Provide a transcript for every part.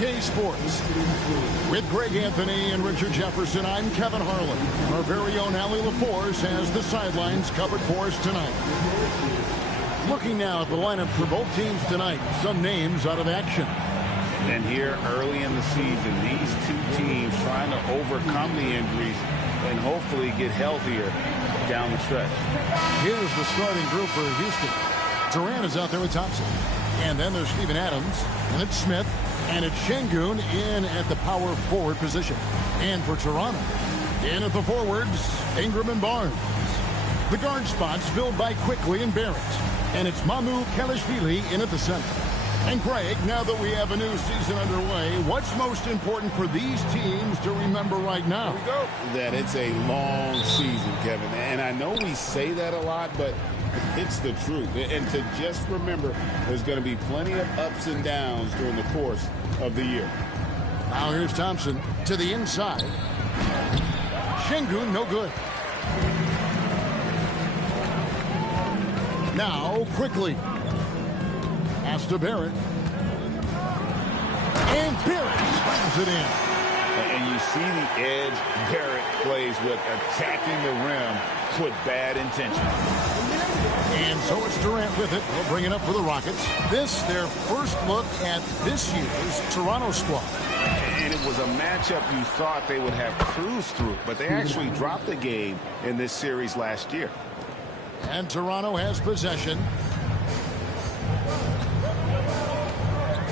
2K Sports. With Greg Anthony and Richard Jefferson, I'm Kevin Harlan. Our very own Allie LaForce has the sidelines covered for us tonight. Looking now at the lineup for both teams tonight, some names out of action. And here early in the season, these two teams trying to overcome the injuries and hopefully get healthier down the stretch. Here's the starting group for Houston. Durant is out there with Thompson. And then there's Steven Adams, and it's Smith, and it's Şengün in at the power forward position. And for Toronto, in at the forwards, Ingram and Barnes. The guard spots filled by Quickly and Barrett. And it's Mamu Kelishvili in at the center. And Greg, now that we have a new season underway, what's most important for these teams to remember right now? Here we go. That it's a long season, Kevin. And I know we say that a lot, but it's the truth. And to just remember, there's going to be plenty of ups and downs during the course of the year. Now here's Thompson to the inside. Şengün, no good. Now Quickly. Pass to Barrett. And Barrett slams it in. And you see the edge Barrett plays with, attacking the rim with bad intention. And so it's Durant with it. We'll bring it up for the Rockets. This, their first look at this year's Toronto squad. And it was a matchup you thought they would have cruised through, but they actually dropped the game in this series last year. And Toronto has possession.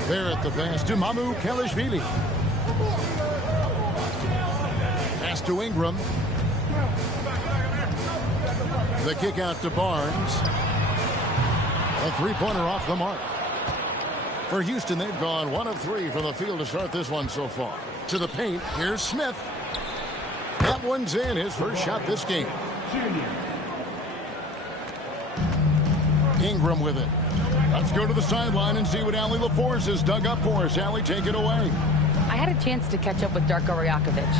Barrett the pass to Mamu Kelishvili. Pass to Ingram. The kick out to Barnes. A three-pointer off the mark. For Houston, they've gone 1 of 3 from the field to start this one so far. To the paint, here's Smith. That one's in, his first shot this game. Ingram with it. Let's go to the sideline and see what Allie LaForce has dug up for us. Allie, take it away. I had a chance to catch up with Darko Rajakovic.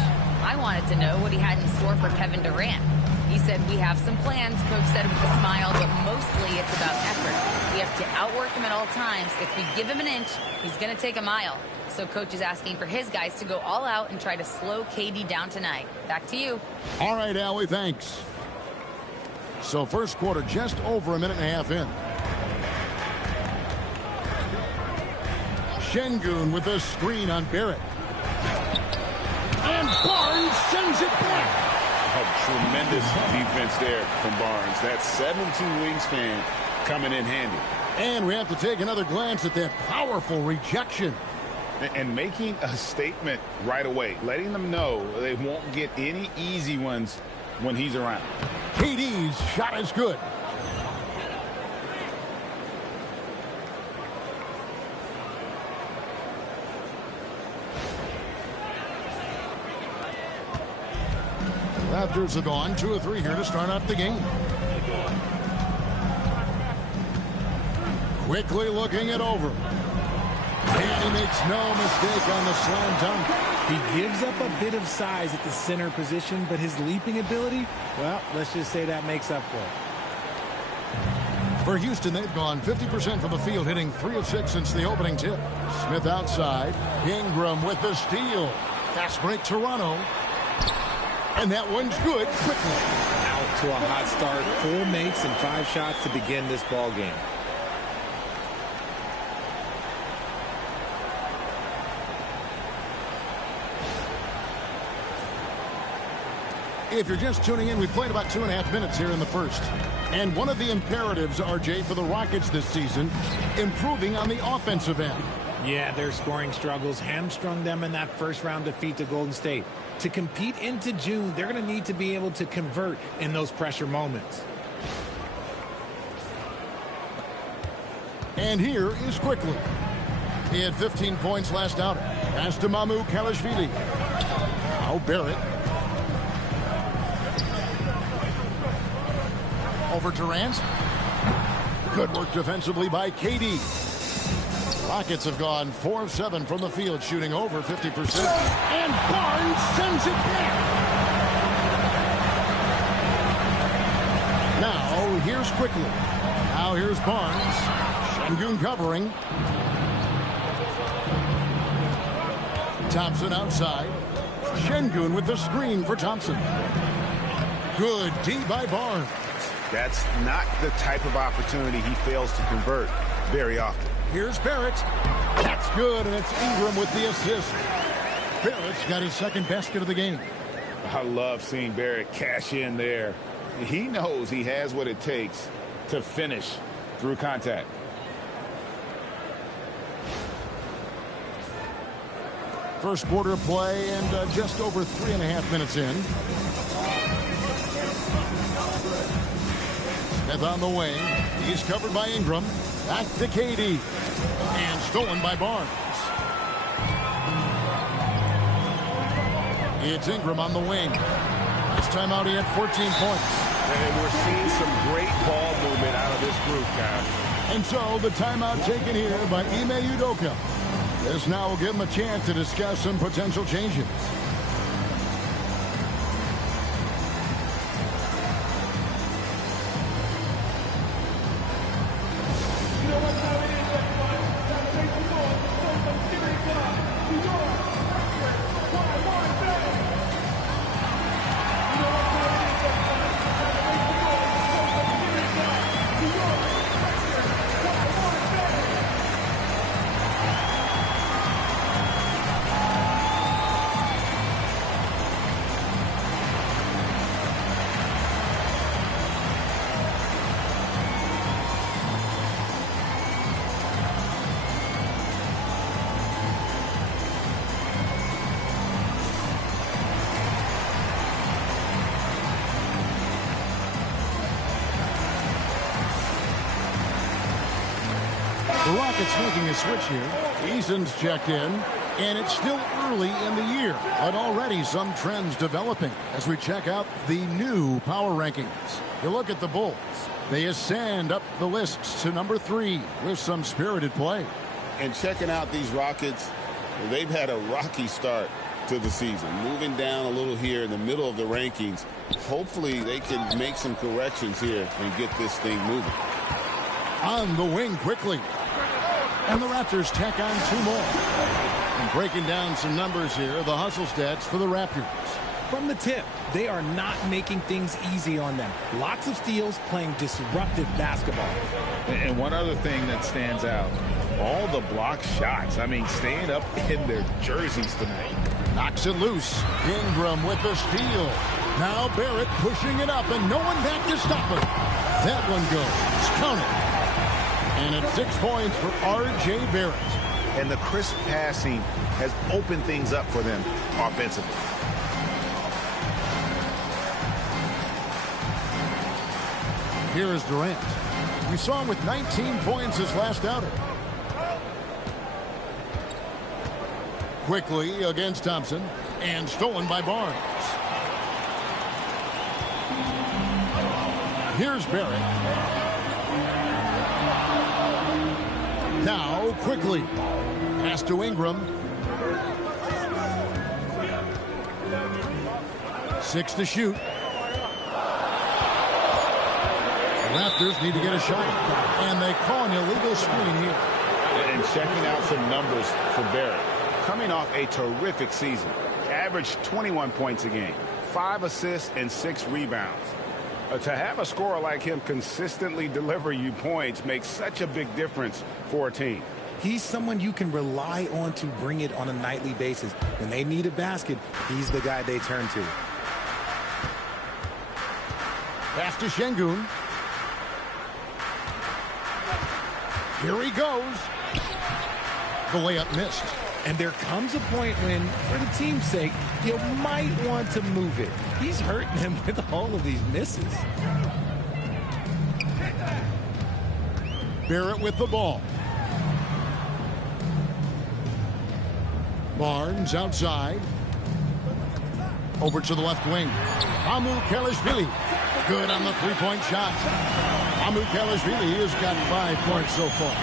I wanted to know what he had in store for Kevin Durant. He said, we have some plans, Coach said with a smile, but mostly it's about effort. We have to outwork him at all times. If we give him an inch, he's going to take a mile. So Coach is asking for his guys to go all out and try to slow KD down tonight. Back to you. All right, Allie, thanks. So first quarter just over a minute and a half in. Şengün with a screen on Barrett. And Barnes sends it back. A tremendous defense there from Barnes. That 7'2" wingspan coming in handy. And we have to take another glance at that powerful rejection. And making a statement right away, letting them know they won't get any easy ones when he's around. KD's shot is good. Raptors have gone 2 of 3 here to start out the game. Quickly looking it over. And he makes no mistake on the slam dunk. He gives up a bit of size at the center position, but his leaping ability, well, let's just say that makes up for it. For Houston, they've gone 50% from the field, hitting 3 of 6 since the opening tip. Smith outside. Ingram with the steal. Fast break Toronto. And that one's good quickly. Out to a hot start. 4 makes and 5 shots to begin this ball game. If you're just tuning in, we played about 2.5 minutes here in the first. And one of the imperatives, RJ, for the Rockets this season, improving on the offensive end. Yeah, their scoring struggles hamstrung them in that first round defeat to Golden State. To compete into June, they're going to need to be able to convert in those pressure moments. And here is Quickly. He had 15 points last outing. Pass to Mamu Kelishvili. Now Barrett. Over Durant. Good work defensively by KD. Rockets have gone 4 of 7 from the field, shooting over 50%. And Barnes sends it back. Now, here's Quickly. Now, here's Barnes. Şengün covering. Thompson outside. Şengün with the screen for Thompson. Good D by Barnes. That's not the type of opportunity he fails to convert very often. Here's Barrett. That's good, and it's Ingram with the assist. Barrett's got his second basket of the game. I love seeing Barrett cash in there. He knows he has what it takes to finish through contact. First quarter of play and just over 3.5 minutes in. Smith on the wing. He's covered by Ingram. Back to KD. And stolen by Barnes. It's Ingram on the wing. This time out he had 14 points. And we're seeing some great ball movement out of this group, guys. And so the timeout taken here by Ime Udoka. This now will give him a chance to discuss some potential changes. The Rockets making a switch here. Eason's checked in, and it's still early in the year, but already some trends developing as we check out the new power rankings. You look at the Bulls. They ascend up the lists to number 3 with some spirited play. And checking out these Rockets, they've had a rocky start to the season, moving down a little here in the middle of the rankings. Hopefully they can make some corrections here and get this thing moving. On the wing quickly. And the Raptors tack on 2 more. And breaking down some numbers here, the hustle stats for the Raptors. From the tip, they are not making things easy on them. Lots of steals, playing disruptive basketball. And one other thing that stands out, all the block shots. I mean, staying up in their jerseys tonight. Knocks it loose. Ingram with the steal. Now Barrett pushing it up, and no one back to stop him. That one goes. Count it. And it's 6 points for R.J. Barrett. And the crisp passing has opened things up for them offensively. Here is Durant. We saw him with 19 points his last outing. Quickly against Thompson. And stolen by Barnes. Here's Barrett. Now, quickly. Pass to Ingram. 6 to shoot. The Raptors need to get a shot. And they call an illegal screen here. And checking out some numbers for Barrett. Coming off a terrific season. Averaged 21 points a game. 5 assists and 6 rebounds. To have a scorer like him consistently deliver you points makes such a big difference for a team. He's someone you can rely on to bring it on a nightly basis. When they need a basket, he's the guy they turn to. Pass to Şengün. Here he goes. The layup missed. And there comes a point when, for the team's sake, you might want to move it. He's hurting them with all of these misses. Barrett with the ball. Barnes outside. Over to the left wing. Kelishvili. Good on the three-point shot. Kelishvili has got 5 points so far.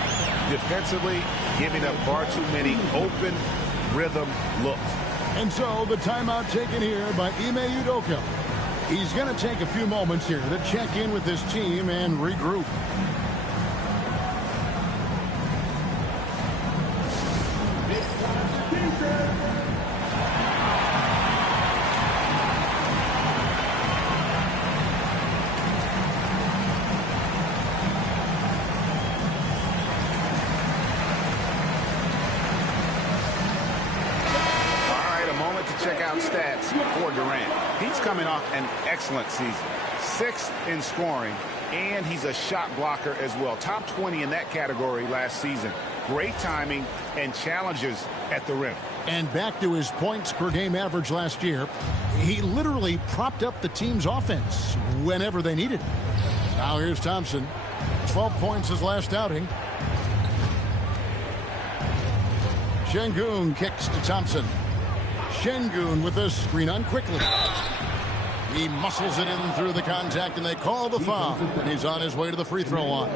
Defensively, giving up far too many open rhythm looks. And so the timeout taken here by Ime Udoka. He's going to take a few moments here to check in with his team and regroup. breakout stats for Durant. He's coming off an excellent season. 6th in scoring, and he's a shot blocker as well. Top 20 in that category last season. Great timing and challenges at the rim. And back to his points per game average last year, he literally propped up the team's offense whenever they needed it. Now here's Thompson. 12 points his last outing. Şengün kicks to Thompson. Şengün with a screen on quickly. He muscles it in through the contact, and they call the foul. And he's on his way to the free throw line.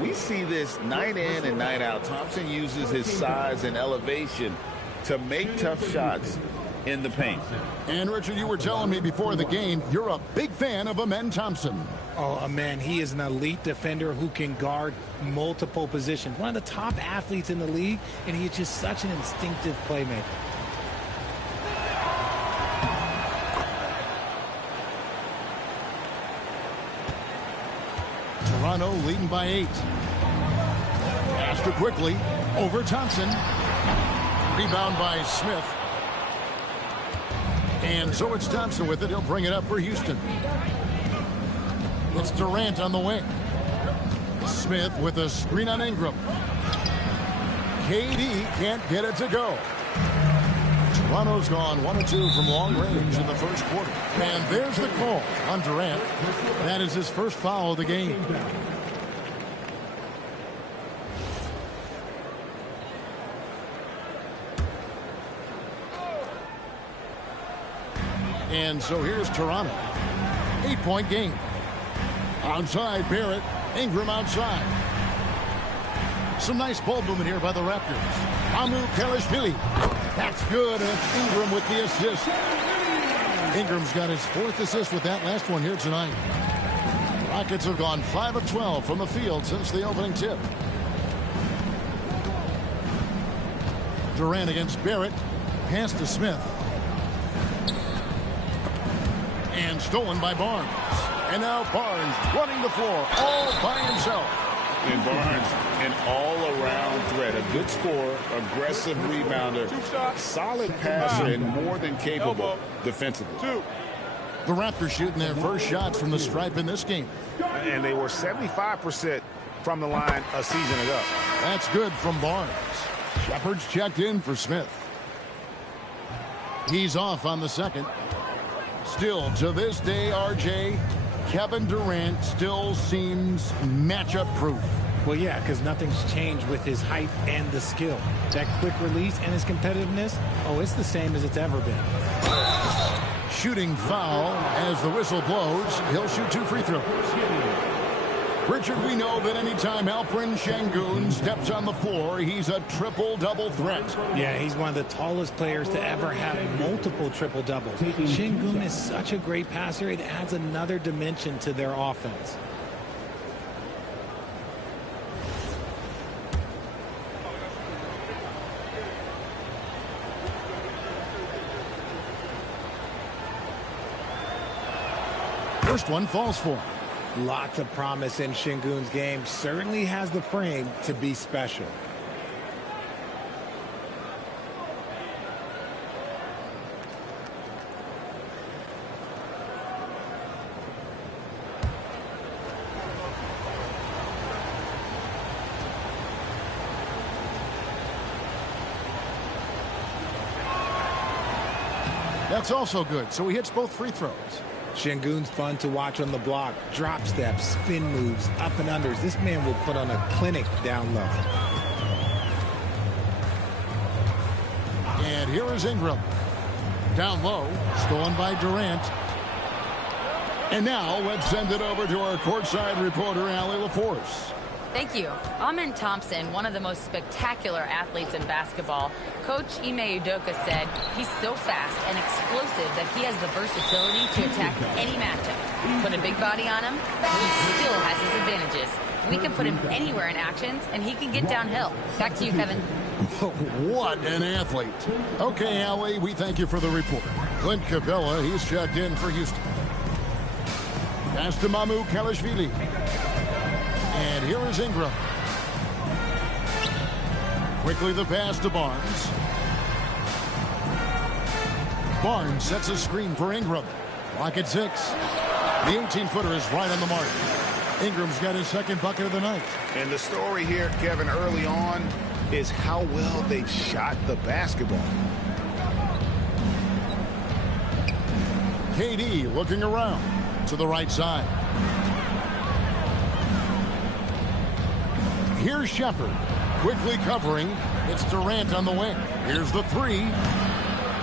We see this night in and night out. Thompson uses his size and elevation to make tough shots in the paint. And Richard, you were telling me before the game, you're a big fan of Amen Thompson. Oh, man, he is an elite defender who can guard multiple positions. One of the top athletes in the league, and he is just such an instinctive playmaker. Toronto leading by 8. Pass to quickly over Thompson. Rebound by Smith. And so it's Thompson with it. He'll bring it up for Houston. It's Durant on the wing. Smith with a screen on Ingram. KD can't get it to go. Toronto's gone 1 of 2 from long range in the first quarter. And there's the call on Durant. That is his first foul of the game. And so here's Toronto. 8-point game. Outside Barrett. Ingram outside. Some nice ball movement here by the Raptors. Kelishvili. That's good, and it's Ingram with the assist. Ingram's got his 4th assist with that last one here tonight. Rockets have gone 5 of 12 from the field since the opening tip. Durant against Barrett. Pass to Smith. And stolen by Barnes. And now Barnes running the floor all by himself. And Barnes, an all-around threat. A good scorer, aggressive rebounder, solid passer, and more than capable defensively. The Raptors shooting their first shots from the stripe in this game. And they were 75% from the line a season ago. That's good from Barnes. Shepard's checked in for Smith. He's off on the second. Still, to this day, RJ, Kevin Durant still seems matchup proof. Well, yeah, because nothing's changed with his height and the skill. That quick release and his competitiveness, oh, it's the same as it's ever been. Shooting foul as the whistle blows. He'll shoot 2 free throws. Richard, we know that anytime Alperen Şengün steps on the floor, he's a triple-double threat. Yeah, he's one of the tallest players to ever have multiple triple-doubles. Şengün is such a great passer, it adds another dimension to their offense. First one falls for him. Lots of promise in Şengün's game. Certainly has the frame to be special. That's also good. So he hits both free throws. Şengün's fun to watch on the block. Drop steps, spin moves, up and unders. This man will put on a clinic down low. And here is Ingram. Down low, stolen by Durant. And now let's send it over to our courtside reporter, Allie LaForce. Thank you. Amen Thompson, one of the most spectacular athletes in basketball. Coach Ime Udoka said he's so fast and explosive that he has the versatility to attack any matchup. Put a big body on him, he still has his advantages. We can put him anywhere in actions, and he can get downhill. Back to you, Kevin. What an athlete. Okay, Allie, we thank you for the report. Clint Capella, he's checked in for Houston. Pass to Kelishvili. And here is Ingram. Quickly the pass to Barnes. Barnes sets a screen for Ingram. Clock at 6. The 18-footer is right on the mark. Ingram's got his second bucket of the night. And the story here, Kevin, early on is how well they shot the basketball. KD looking around to the right side. Here's Shepherd quickly covering. It's Durant on the wing. Here's the three.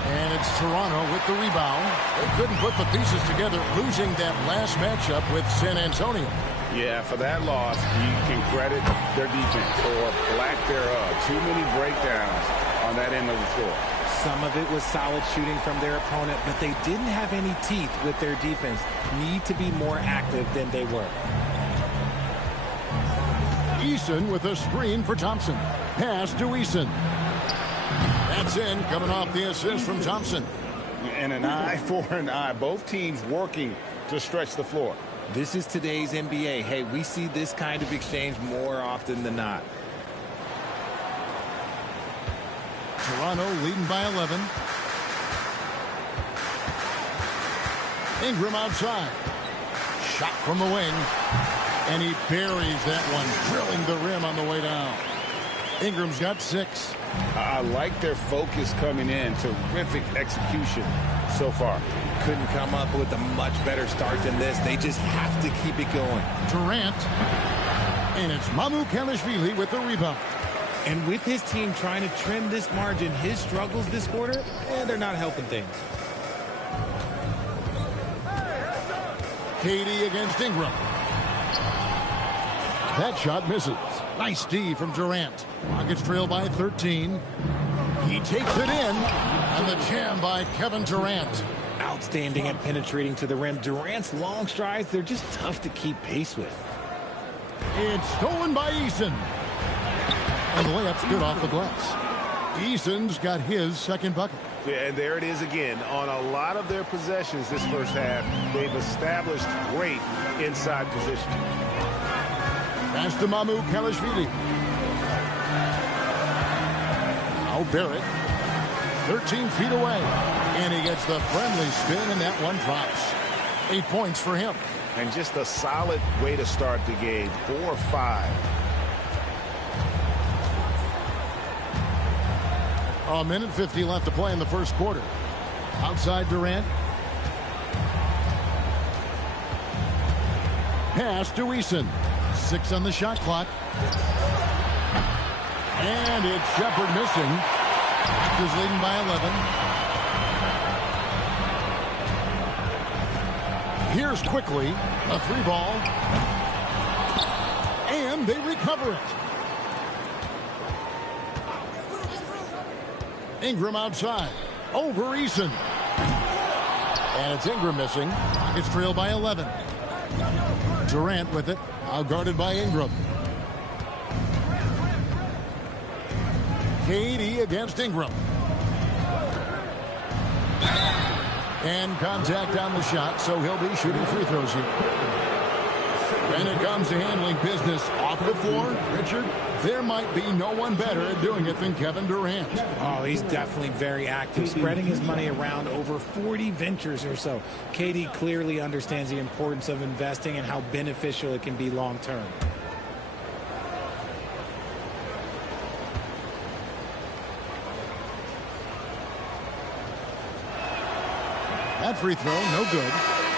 And it's Toronto with the rebound. They couldn't put the pieces together, losing that last matchup with San Antonio. Yeah, for that loss, you can credit their defense or lack thereof. Too many breakdowns on that end of the floor. Some of it was solid shooting from their opponent, but they didn't have any teeth with their defense. Need to be more active than they were. Eason with a screen for Thompson. Pass to Eason. That's in, coming off the assist from Thompson. And an eye for an eye. Both teams working to stretch the floor. This is today's NBA. Hey, we see this kind of exchange more often than not. Toronto leading by 11. Ingram outside. Shot from the wing. And he buries that one, drilling the rim on the way down. Ingram's got 6. I like their focus coming in. Terrific execution so far. Couldn't come up with a much better start than this. They just have to keep it going. Durant. And it's Mamukelashvili with the rebound. And with his team trying to trim this margin, his struggles this quarter, they're not helping things. KD against Ingram. That shot misses. Nice D from Durant. Rockets trail by 13. He takes it in. And the jam by Kevin Durant. Outstanding at penetrating to the rim. Durant's long strides, they're just tough to keep pace with. It's stolen by Eason. And the layup's good off the glass. Eason's got his second bucket. Yeah, and there it is again. On a lot of their possessions this first half, they've established great inside position. Pass to Mamukelashvili. Now Barrett. 13 feet away. And he gets the friendly spin, and that one drops. 8 points for him. And just a solid way to start the game. 4-5. A minute 50 left to play in the first quarter. Outside Durant. Pass to Eason. 6 on the shot clock. And it's Shepherd missing. Raptors leading by 11. Here's quickly a 3-ball. And they recover it. Ingram outside. Over Eason. And it's Ingram missing. Rockets trail by 11. Durant with it. Out guarded by Ingram. KD against Ingram. And contact on the shot, so he'll be shooting free throws here. When it comes to handling business off the floor, Richard, there might be no one better at doing it than Kevin Durant. Oh, he's definitely very active, spreading his money around over 40 ventures or so. KD clearly understands the importance of investing and how beneficial it can be long term. That free throw, no good.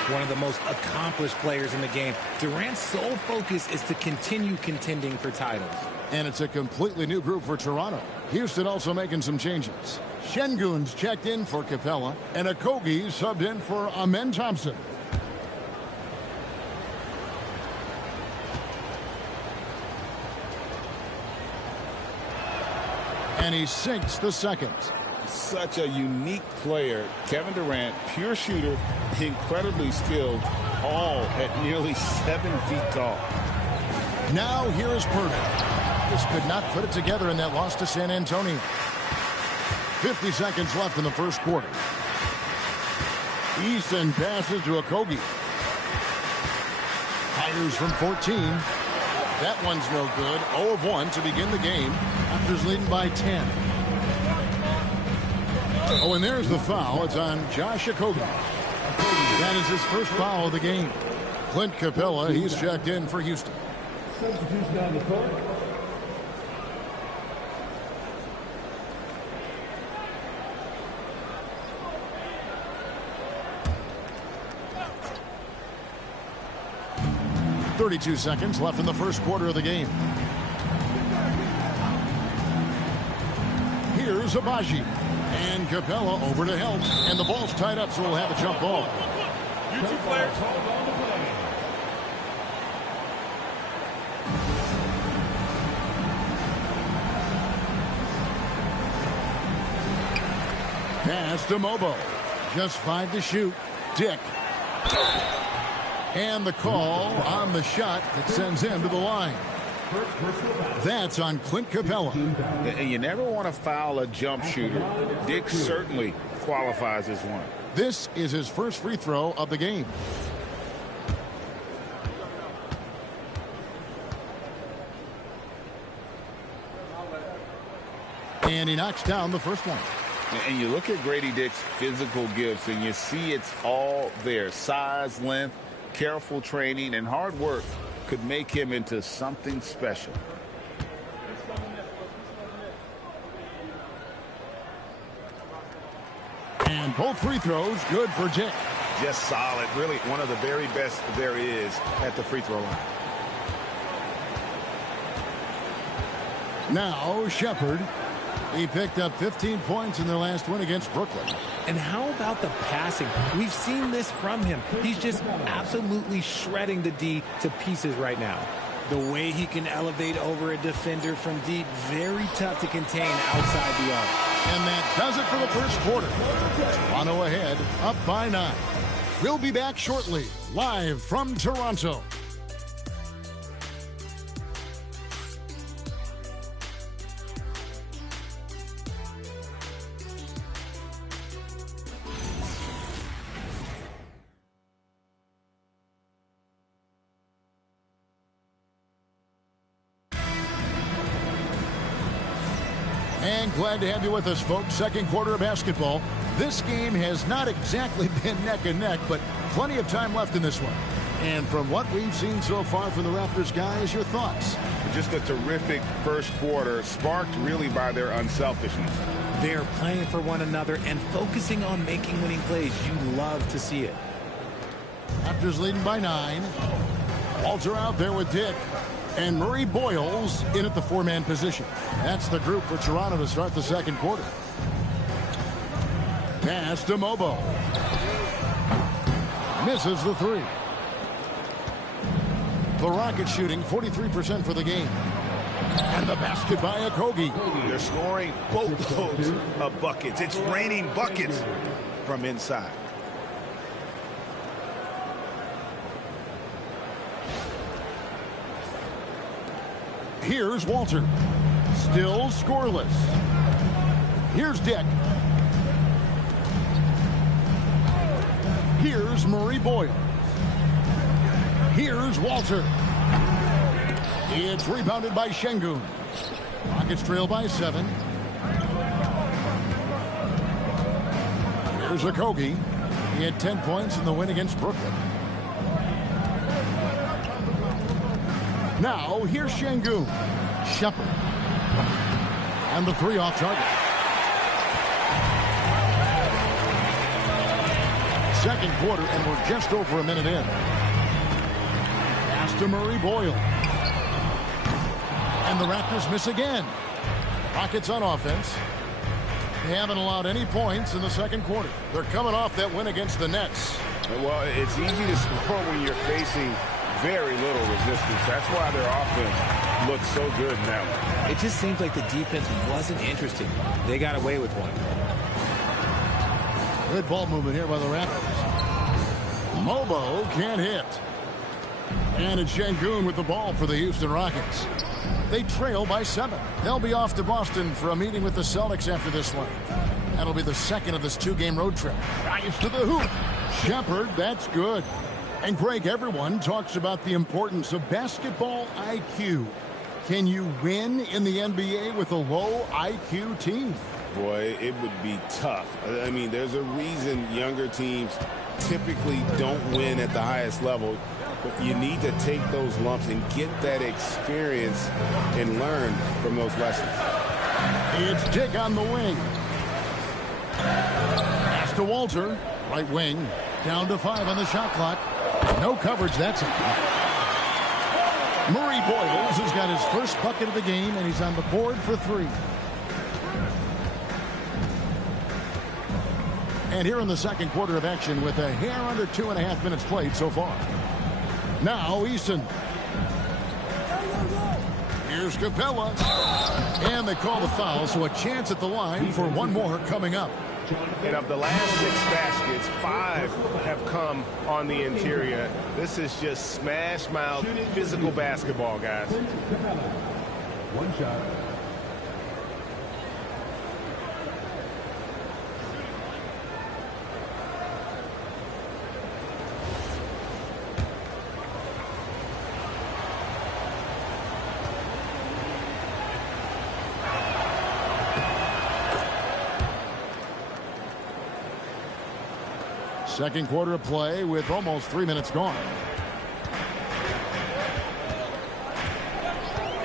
One of the most accomplished players in the game. Durant's sole focus is to continue contending for titles. And it's a completely new group for Toronto. Houston also making some changes. Şengün's checked in for Capella, and Okogie subbed in for Amen Thompson. And he sinks the second. Such a unique player. Kevin Durant, pure shooter, incredibly skilled, all at nearly 7 feet tall. Now here is Purdy. Just could not put it together in that loss to San Antonio. 50 seconds left in the first quarter. Eason passes to Okogie. Fires from 14. That one's no good. 0 of 1 to begin the game. Raptors leading by 10. Oh, and there's the foul. It's on Josh Okogie. That is his first foul of the game. Clint Capella, he's checked in for Houston. Substitution on the court. .32 seconds left in the first quarter of the game. Here's Abaji. And Capella over to help. And the ball's tied up, so we'll have a jump ball. You two players. Pass to Mobo. Just 5 to shoot. Dick. And the call on the shot that sends him to the line. That's on Clint Capella. And you never want to foul a jump shooter. Dick certainly qualifies as one. This is his first free throw of the game. And he knocks down the first one. And you look at Grady Dick's physical gifts, and you see it's all there. Size, length, careful training, and hard work could make him into something special. And both free throws good for Dick. Just solid. Really one of the very best there is at the free throw line. Now Shepard. He picked up 15 points in their last win against Brooklyn. And how about the passing? We've seen this from him. He's just absolutely shredding the D to pieces right now. The way he can elevate over a defender from deep, very tough to contain outside the arc. And that does it for the first quarter. Toronto ahead, up by 9. We'll be back shortly, live from Toronto. And glad to have you with us, folks. Second quarter of basketball. This game has not exactly been neck and neck, but plenty of time left in this one. And from what we've seen so far from the Raptors, guys, your thoughts? Just a terrific first quarter, sparked really by their unselfishness. They're playing for one another and focusing on making winning plays. You love to see it. Raptors leading by 9. Walter out there with Dick. And Murray Boyles in at the 4-man position. That's the group for Toronto to start the second quarter. Pass to Mobo. Misses the 3. The Rockets shooting 43% for the game. And the basket by Okogie. They're scoring boatloads of buckets. It's raining buckets from inside. Here's Walter. Still scoreless. Here's Dick. Here's Murray Boyle. Here's Walter. It's rebounded by Şengün. Rockets trail by 7. Here's Okogie. He had 10 points in the win against Brooklyn. Now, here's Şengün. Shepard. And the 3 off target. Second quarter, and we're just over a minute in. Pass to Murray Boyle. And the Raptors miss again. Rockets on offense. They haven't allowed any points in the second quarter. They're coming off that win against the Nets. Well, it's easy to score when you're facing very little resistance. That's why their offense looks so good in that one. It just seems like the defense wasn't interested. They got away with one. Good ball movement here by the Raptors. Mobo can't hit. And it's Şengün with the ball for the Houston Rockets. They trail by 7. They'll be off to Boston for a meeting with the Celtics after this one. That'll be the second of this 2-game road trip. Drives to the hoop. Shepard, that's good. And Greg, everyone talks about the importance of basketball IQ. Can you win in the NBA with a low IQ team? Boy, it would be tough. I mean, there's a reason younger teams typically don't win at the highest level. But you need to take those lumps and get that experience and learn from those lessons. It's Dick on the wing. Pass to Walter. Right wing. Down to 5 on the shot clock. No coverage that time. Murray Boyles has got his first bucket of the game, and he's on the board for 3. And here in the second quarter of action with a hair under 2.5 minutes played so far. Now Easton. Here's Capella. And they call the foul, so a chance at the line for one more coming up. And of the last 6 baskets, 5 have come on the interior. This is just smash mouth physical basketball, guys. One shot. Second quarter of play with almost 3 minutes gone.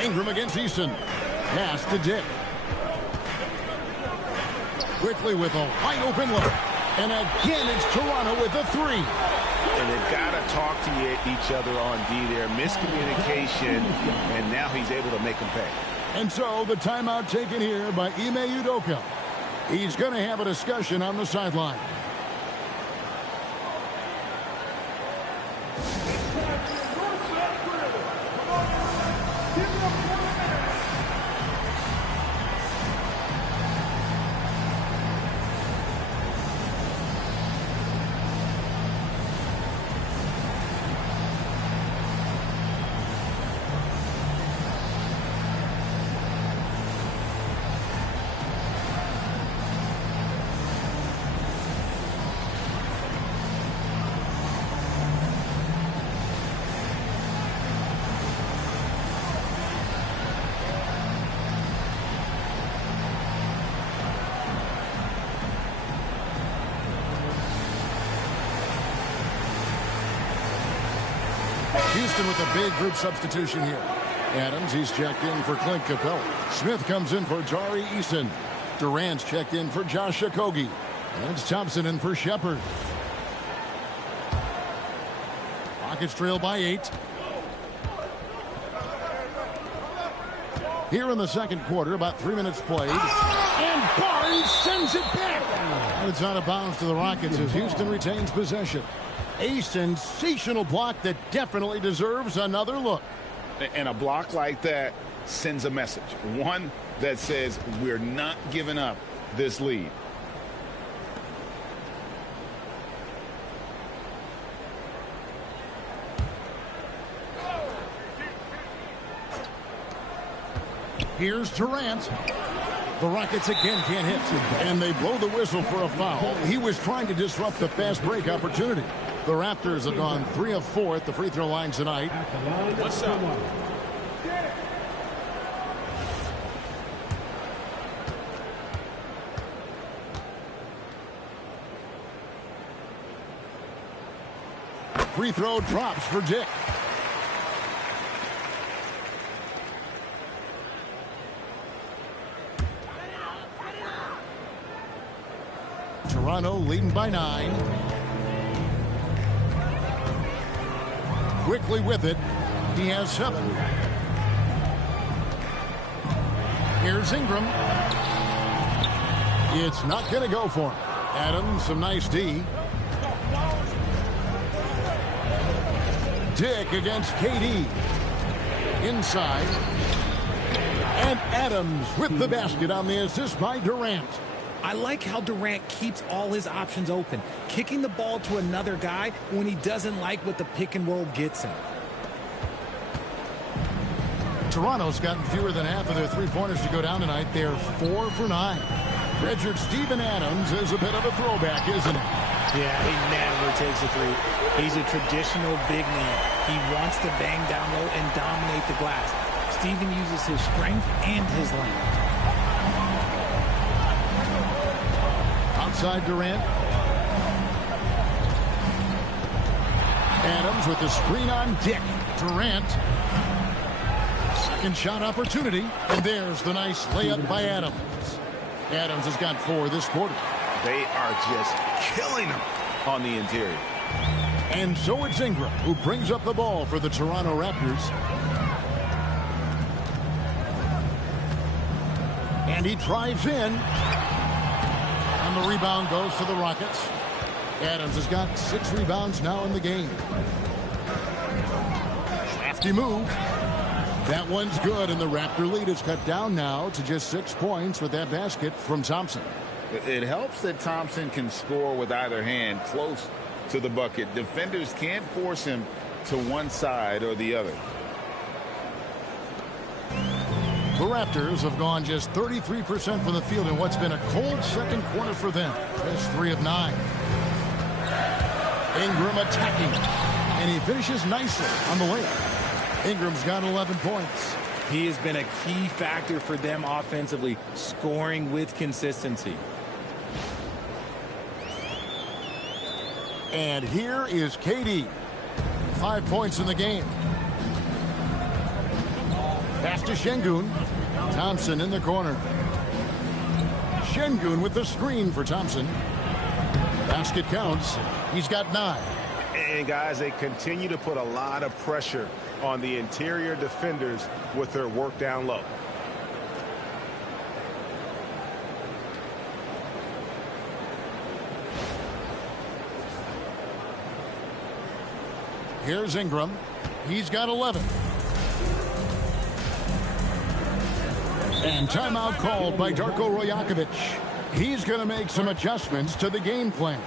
Ingram against Easton. Pass to Dick. Quickly with a wide open look. And again, it's Toronto with a 3. And they've got to talk to each other on D there. Miscommunication, and now he's able to make them pay. And so the timeout taken here by Ime Udoka. He's going to have a discussion on the sideline. Houston with a big group substitution here. Adams, he's checked in for Clint Capella. Smith comes in for Jari Eason. Durant's checked in for Josh Okogie. And it's Thompson in for Shepard. Rockets trail by 8. Here in the second quarter, about 3 minutes played. And Barnes sends it back. And it's out of bounds to the Rockets as Houston retains possession. A sensational block that definitely deserves another look. And a block like that sends a message. One that says we're not giving up this lead. Here's Durant. The Rockets again can't hit. And they blow the whistle for a foul. He was trying to disrupt the fast break opportunity. The Raptors have gone 3 of 4 at the free throw line tonight. What's up? Free throw drops for Dick. Toronto leading by 9. Quickly with it. He has 7. Here's Ingram. It's not going to go for him. Adams, some nice D. Dick against KD. Inside. And Adams with the basket on the assist by Durant. I like how Durant keeps all his options open, kicking the ball to another guy when he doesn't like what the pick and roll gets him. Toronto's gotten fewer than half of their three-pointers to go down tonight. They're 4 for 9. Redshirt Steven Adams is a bit of a throwback, isn't he? Yeah, he never takes a three. He's a traditional big man. He wants to bang down low and dominate the glass. Steven uses his strength and his length. inside Durant. Adams with the screen on Dick. Durant. Second shot opportunity. And there's the nice layup by Adams. Adams has got 4 this quarter. They are just killing them on the interior. And so it's Ingram who brings up the ball for the Toronto Raptors. And he drives in. And the rebound goes to the Rockets. Adams has got 6 rebounds now in the game. Crafty move. That one's good, and the Raptor lead is cut down now to just 6 points with that basket from Thompson. It helps that Thompson can score with either hand close to the bucket. Defenders can't force him to one side or the other. The Raptors have gone just 33% from the field in what's been a cold second quarter for them. That's 3 of 9. Ingram attacking, and he finishes nicely on the layup. Ingram's got 11 points. He has been a key factor for them offensively, scoring with consistency. And here is KD. 5 points in the game. Pass to Şengün. Thompson in the corner. Şengün with the screen for Thompson. Basket counts. He's got 9. And guys, they continue to put a lot of pressure on the interior defenders with their work down low. Here's Ingram. He's got 11. And timeout called by Darko Rajakovic. He's going to make some adjustments to the game plan.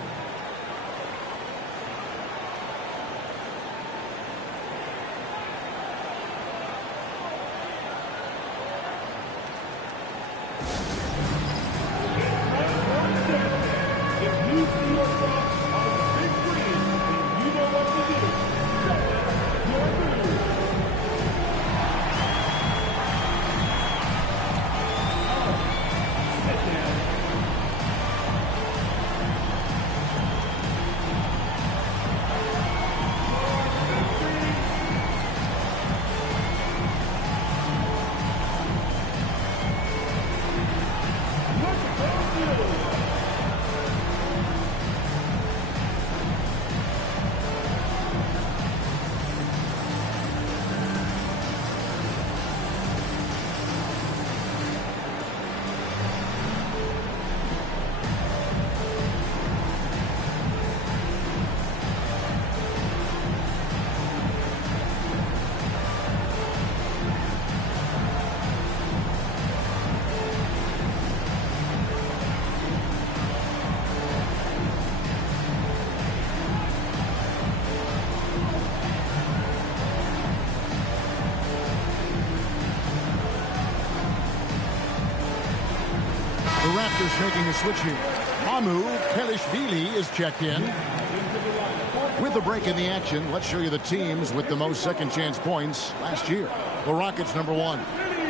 The Raptors making a switch here. Mamu Kelishvili is checked in. With the break in the action, let's show you the teams with the most second chance points last year. The Rockets #1.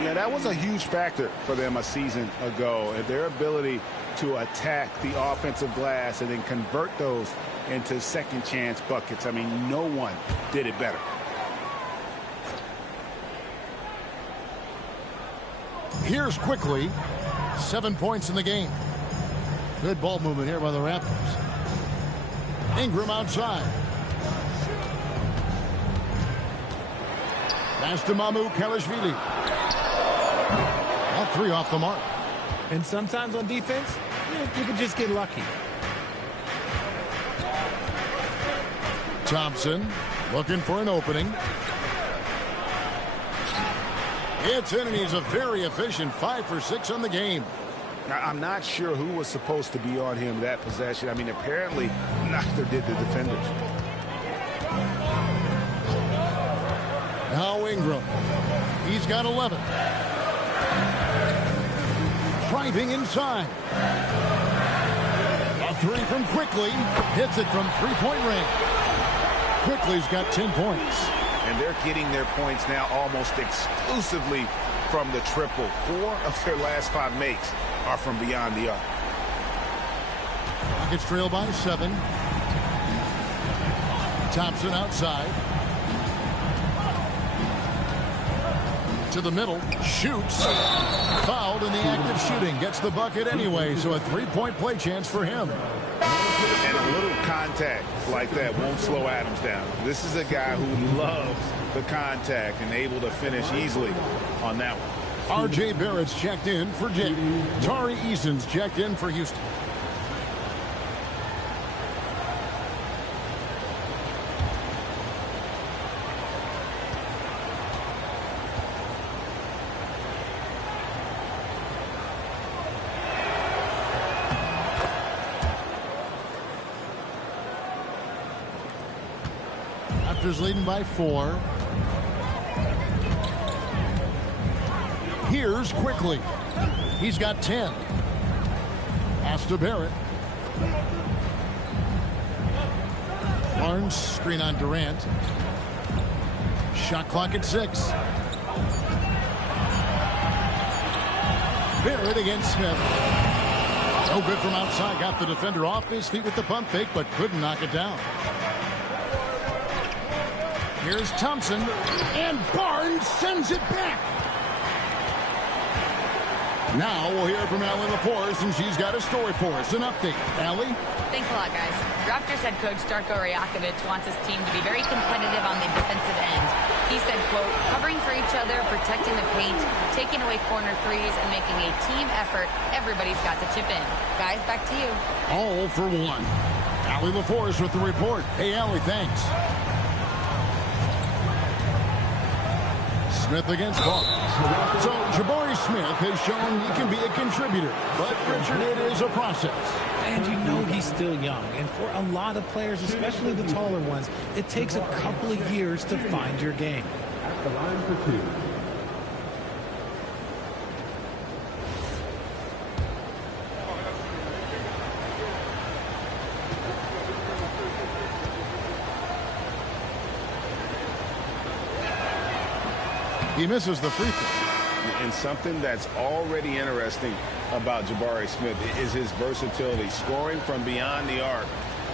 Yeah, that was a huge factor for them a season ago. And their ability to attack the offensive glass and then convert those into second chance buckets. I mean, no one did it better. Here's quickly 7 points in the game. Good ball movement here by the Raptors. Ingram outside. Pass to Mamu Kelishvili. All 3 off the mark. And sometimes on defense, you can just get lucky. Thompson looking for an opening. It's in, and he's a very efficient 5 for 6 on the game. Now, I'm not sure who was supposed to be on him that possession. I mean, apparently neither did the defenders. Now Ingram. He's got 11. Driving inside. A 3 from Quickly. Hits it from three-point range. Quickly's got 10 points. And they're getting their points now almost exclusively from the triple. 4 of their last 5 makes are from beyond the arc. Rockets trail by 7. Thompson outside. To the middle. Shoots. Fouled in the act of shooting. Gets the bucket anyway, so a 3-point play chance for him. And a little contact like that won't slow Adams down. This is a guy who loves the contact and able to finish easily on that one. R.J. Barrett's checked in for Dick. Tari Eason's checked in for Houston. Raptors leading by 4. Here's quickly. He's got 10. Pass to Barrett. Barnes screen on Durant. Shot clock at 6. Barrett against Smith. No good from outside. Got the defender off his feet with the pump fake, but couldn't knock it down. Here's Thompson, and Barnes sends it back. Now we'll hear from Allie LaForce, and she's got a story for us. An update. Allie? Thanks a lot, guys. Raptors head coach Darko Rajakovic wants his team to be very competitive on the defensive end. He said, quote, covering for each other, protecting the paint, taking away corner threes, and making a team effort. Everybody's got to chip in. Guys, back to you. All for one. Allie LaForce with the report. Hey, Allie, thanks. Smith against Barnes. So Jabari Smith has shown he can be a contributor, but Richard, it is a process. And you know he's still young, and for a lot of players, especially the taller ones, it takes a couple of years to find your game. At the line for 2. He misses the free throw. And something that's already interesting about Jabari Smith is his versatility, scoring from beyond the arc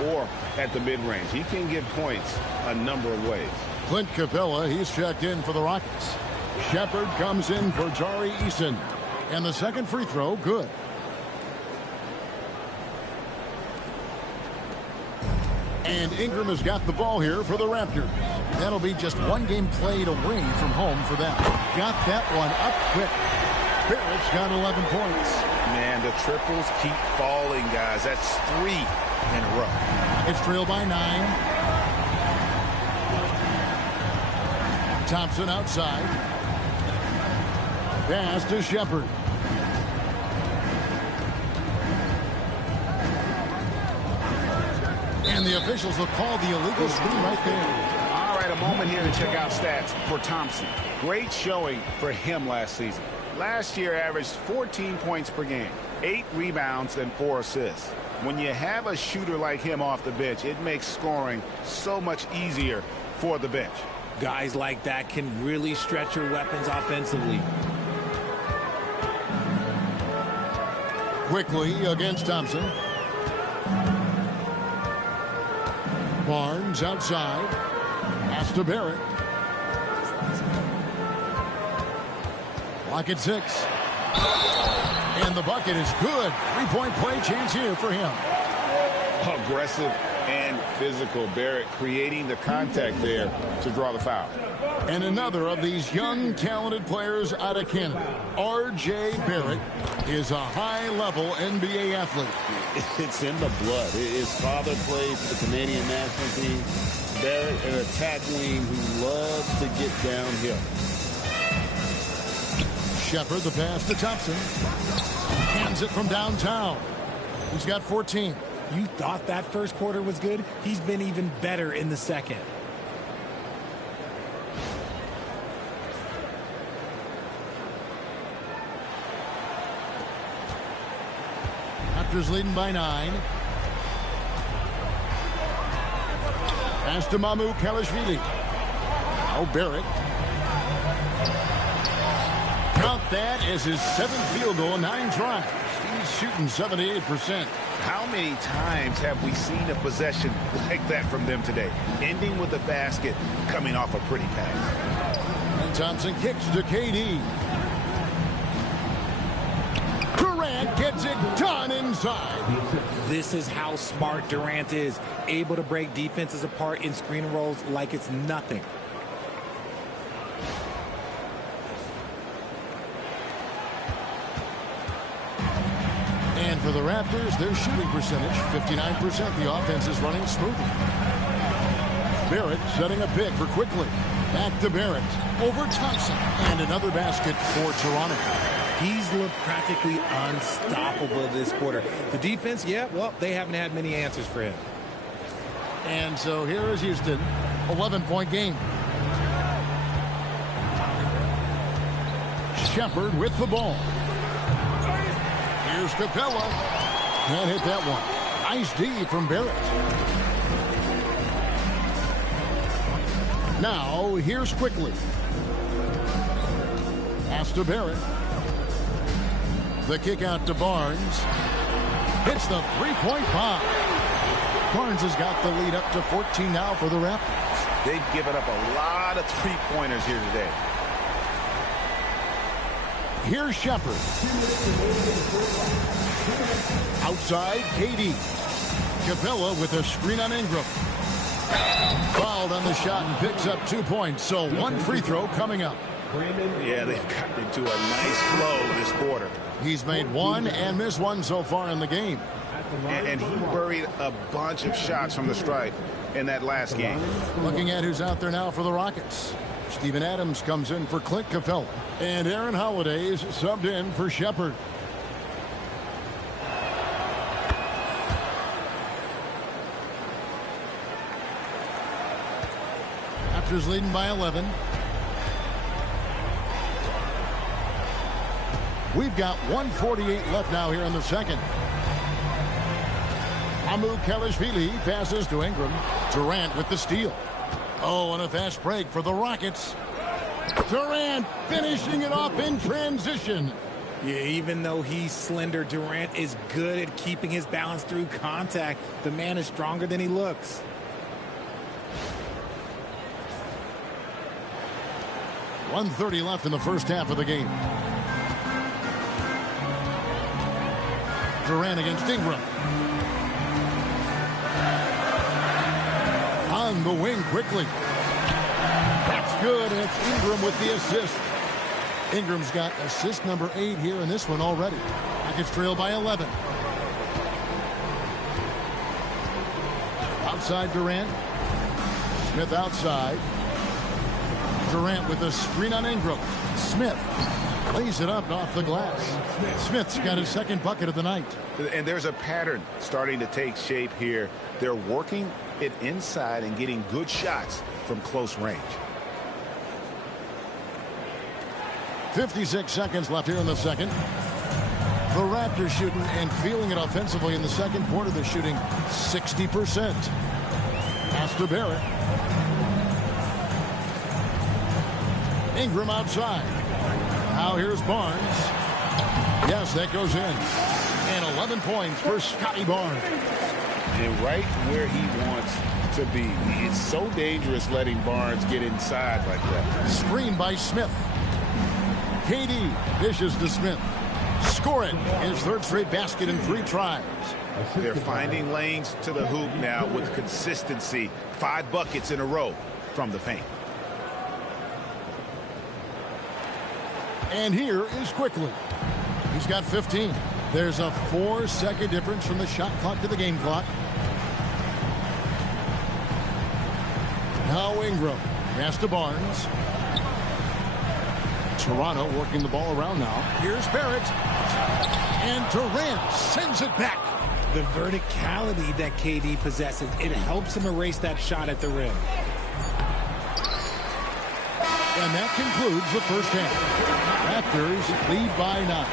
or at the mid-range. He can get points a number of ways. Clint Capella, he's checked in for the Rockets. Shepard comes in for Tari Eason. And the second free throw, good. And Ingram has got the ball here for the Raptors. That'll be just one game played away from home for them. Got that one up quick. Barrett's got 11 points. Man, the triples keep falling, guys. That's 3 in a row. It's trailed by 9. Thompson outside. Pass to Shepard. And the officials will call the illegal screen right there. All right, a moment here to check out stats for Thompson. Great showing for him last season. Last year averaged 14 points per game, 8 rebounds, and 4 assists. When you have a shooter like him off the bench, it makes scoring so much easier for the bench. Guys like that can really stretch your weapons offensively. Quickly against Thompson. Barnes outside. Pass to Barrett. Clock at 6. And the bucket is good. 3-point play chance here for him. Aggressive and physical. Barrett creating the contact there to draw the foul. And another of these young, talented players out of Canada. R.J. Barrett is a high-level NBA athlete. It's in the blood. His father played for the Canadian national team. Barrett, an attack wing who loves to get downhill. Shepard, the pass to Thompson. Hands it from downtown. He's got 14. You thought that first quarter was good? He's been even better in the second. Raptors leading by 9. Pass to Mamu Kalashvili. Now Barrett. Count that as his 7th field goal in 9 tries. He's shooting 78%. How many times have we seen a possession like that from them today? Ending with a basket, coming off a pretty pass. And Thompson kicks to KD. Durant gets it done inside. This is how smart Durant is, able to break defenses apart in screen rolls like it's nothing. And for the Raptors, their shooting percentage, 59%. The offense is running smoothly. Barrett setting a pick for Quickly. Back to Barrett. Over Thompson. And another basket for Toronto. He's looked practically unstoppable this quarter. The defense, yeah, well, they haven't had many answers for him. And so here is Houston. 11-point game. Shepard with the ball. Here's Capella. Can't hit that one. Nice D from Barrett. Now, here's Quickly. Pass to Barrett. The kick out to Barnes. Hits the three-point bomb. Barnes has got the lead up to 14 now for the Raptors. They've given up a lot of three-pointers here today. Here's Shepard. Outside, KD. Capella with a screen on Ingram. Fouled on the shot and picks up 2 points. So one free throw coming up. Yeah, they've gotten into a nice flow this quarter. He's made one and missed one so far in the game. And he buried a bunch of shots from the stripe in that last game. Looking at who's out there now for the Rockets. Steven Adams comes in for Clint Capella. And Aaron Holiday's subbed in for Shepard. Raptors leading by 11. We've got 1:48 left now here in the second. Amu Kelishvili passes to Ingram. Durant with the steal. Oh, and a fast break for the Rockets. Durant finishing it off in transition. Yeah, even though he's slender, Durant is good at keeping his balance through contact. The man is stronger than he looks. .130 left in the first half of the game. Durant against Ingram. On the wing quickly. That's good, and it's Ingram with the assist. Ingram's got assist number 8 here in this one already. Rockets trail by 11. Outside Durant. Smith outside. Durant with a screen on Ingram. Smith lays it up off the glass. Smith's got his second bucket of the night. And there's a pattern starting to take shape here. They're working it inside and getting good shots from close range. 56 seconds left here in the second. The Raptors shooting and feeling it offensively in the second quarter. They're shooting 60%. Pass to Barrett. Ingram outside. Now here's Barnes. Yes, that goes in. And 11 points for Scotty Barnes. And right where he wants to be. It's so dangerous letting Barnes get inside like that. Screen by Smith. KD dishes to Smith. Score it. His third straight basket in 3 tries. They're finding lanes to the hoop now with consistency. 5 buckets in a row from the paint. And here is Quickly. He's got 15. There's a 4-second difference from the shot clock to the game clock. Now Ingram. Pass to Barnes. Toronto working the ball around now. Here's Barrett. And Durant sends it back. The verticality that KD possesses, it helps him erase that shot at the rim. And that concludes the first half. Raptors lead by 9.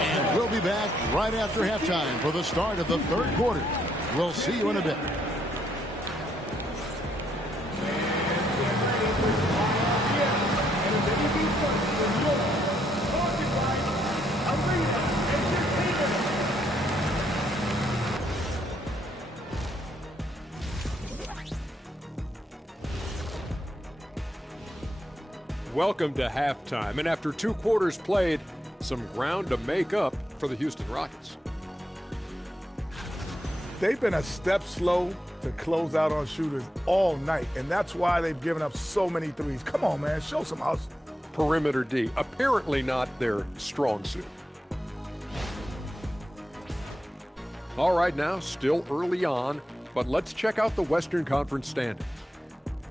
And we'll be back right after halftime for the start of the third quarter. We'll see you in a bit. Welcome to halftime, and after 2 quarters played, some ground to make up for the Houston Rockets. They've been a step slow to close out on shooters all night, and that's why they've given up so many threes. Come on, man, show some hustle. Perimeter D, apparently not their strong suit. All right, now, still early on, but let's check out the Western Conference standings.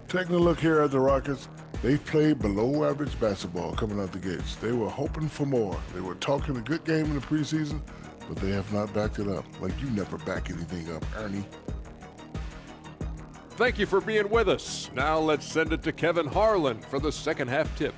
Taking a look here at the Rockets, they've played below average basketball coming out the gates. They were hoping for more. They were talking a good game in the preseason, but they have not backed it up. Like you never back anything up, Ernie. Thank you for being with us. Now let's send it to Kevin Harlan for the second half tip.